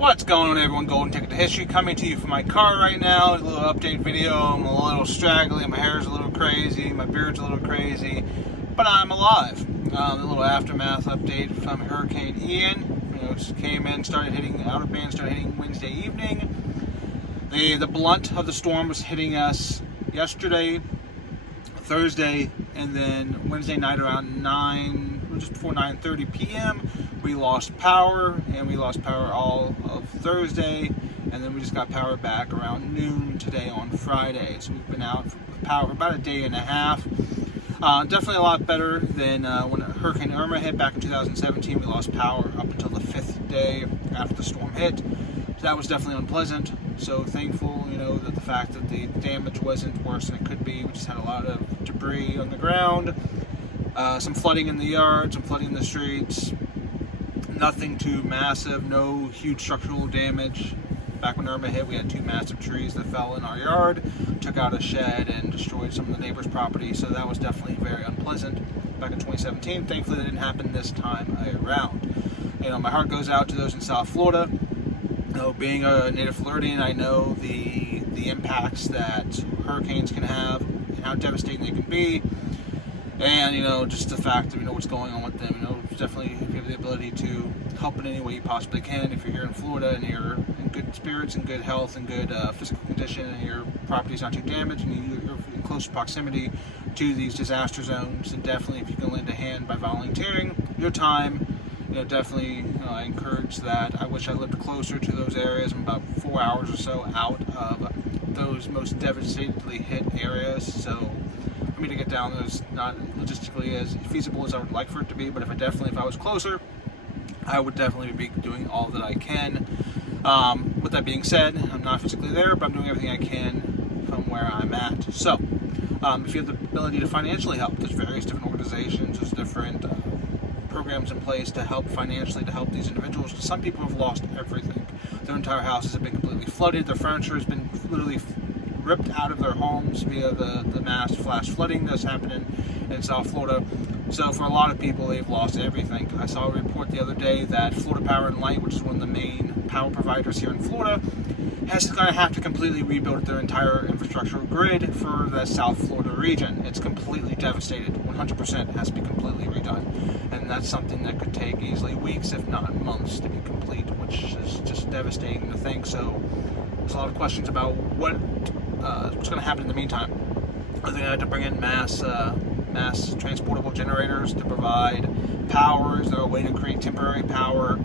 What's going on, everyone? Golden Ticket to History coming to you from my car right now. A little update video. I'm a little straggly, my hair's a little crazy, my beard's a little crazy, but I'm alive. A little aftermath update from Hurricane Ian. Came in, started hitting Outer Banks, started hitting Wednesday evening. The blunt of the storm was hitting us yesterday, Thursday, and then Wednesday night around just before 9:30 p.m. we lost power, and we lost power all of Thursday, and then we just got power back around noon today on Friday. So we've been out with power for about a day and a half. Definitely a lot better than when Hurricane Irma hit back in 2017. We lost power up until the 5th day after the storm hit. So that was definitely unpleasant. So thankful, that the fact that the damage wasn't worse than it could be. We just had a lot of debris on the ground, some flooding in the yard, some flooding in the streets. Nothing too massive, no huge structural damage. Back when Irma hit, we had 2 massive trees that fell in our yard, took out a shed and destroyed some of the neighbor's property, so that was definitely very unpleasant back in 2017. Thankfully, that didn't happen this time around. My heart goes out to those in South Florida. Being a native Floridian, I know the impacts that hurricanes can have and how devastating they can be. And, just the fact of, what's going on with them, definitely if you have the ability to help in any way you possibly can. If you're here in Florida and you're in good spirits and good health and good physical condition, and your property's not too damaged, and you're in close proximity to these disaster zones, then definitely if you can lend a hand by volunteering your time, definitely I encourage that. I wish I lived closer to those areas. I'm about 4 hours or so out of those most devastatedly hit areas, so for me to get down there is not logistically as feasible as I would like for it to be, but if I was closer, I would definitely be doing all that I can. With that being said, I'm not physically there, but I'm doing everything I can from where I'm at. So, if you have the ability to financially help, there's various different organizations, there's different programs in place to help financially, to help these individuals. Some people have lost everything. Their entire houses have been completely flooded, their furniture has been literally ripped out of their homes via the mass flash flooding that's happening in South Florida. So for a lot of people, they've lost everything. I saw a report the other day that Florida Power and Light, which is one of the main power providers here in Florida, is going to have to completely rebuild their entire infrastructural grid for the South Florida region. It's completely devastated. 100% has to be completely redone. And that's something that could take easily weeks, if not months, to be complete, which is just devastating to think. So there's a lot of questions about what's going to happen in the meantime. Are they going to have to bring in mass transportable generators to provide power? Is there a way to create temporary power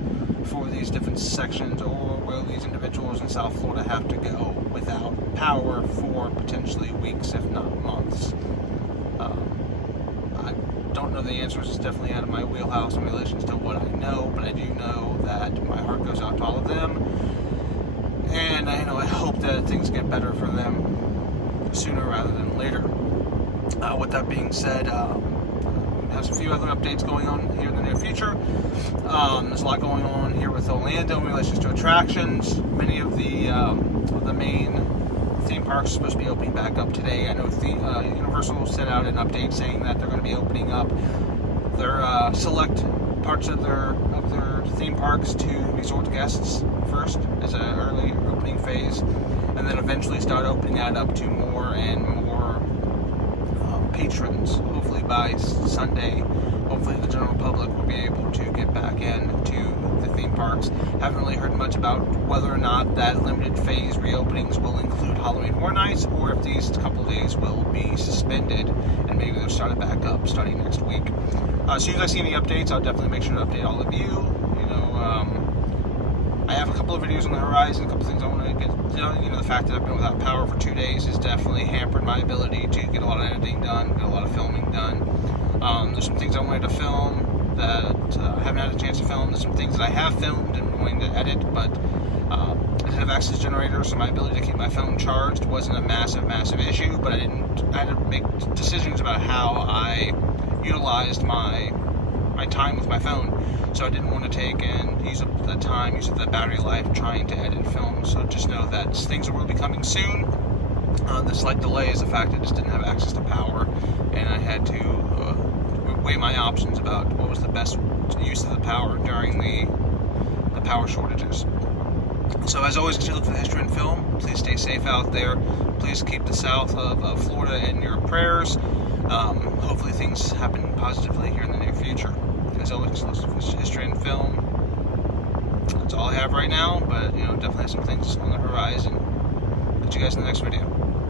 for these different sections, or will these individuals in South Florida have to go without power for potentially weeks, if not months? I don't know the answers. It's definitely out of my wheelhouse in relation to what I know, but I do know that my heart goes out to all of them, and I hope that things get better for them sooner rather than later. With that being said, has a few other updates going on here in the near future. There's a lot going on here with Orlando in relation to attractions. Many of the main theme parks are supposed to be opening back up today. I know Universal sent out an update saying that they're going to be opening up their select parts of their theme parks to resort guests first as an early opening phase, and then eventually start opening that up to more and more patrons. Hopefully by Sunday, hopefully the general public will be able to get back into the theme parks. Haven't really heard much about whether or not that limited phase reopenings will include Halloween Horror Nights, or if these couple of days will be suspended and maybe they'll start it back up starting next week. As soon as I see any updates, I'll definitely make sure to update all of you. I have a couple of videos on the horizon, a couple of things I want to get done. The fact that I've been without power for 2 days has definitely hampered my ability to get a lot of editing done, get a lot of filming done. There's some things I wanted to film that I haven't had a chance to film. There's some things that I have filmed and wanting to edit, but I didn't have access to generators, so my ability to keep my phone charged wasn't a massive issue, but I had to make decisions about how I utilized my time with my phone. So I didn't want to take and use up the time, use up the battery life trying to edit film. So just know that things will be coming soon. The slight delay is the fact that I just didn't have access to power, and I had to weigh my options about what was the best use of the power during the power shortages. So as always, continue to look for the History in Film. Please stay safe out there. Please keep the south of Florida in your prayers. Hopefully things happen positively here in the near future. As always, look for History in Film. That's all I have right now, but definitely have some things on the horizon. Catch you guys in the next video.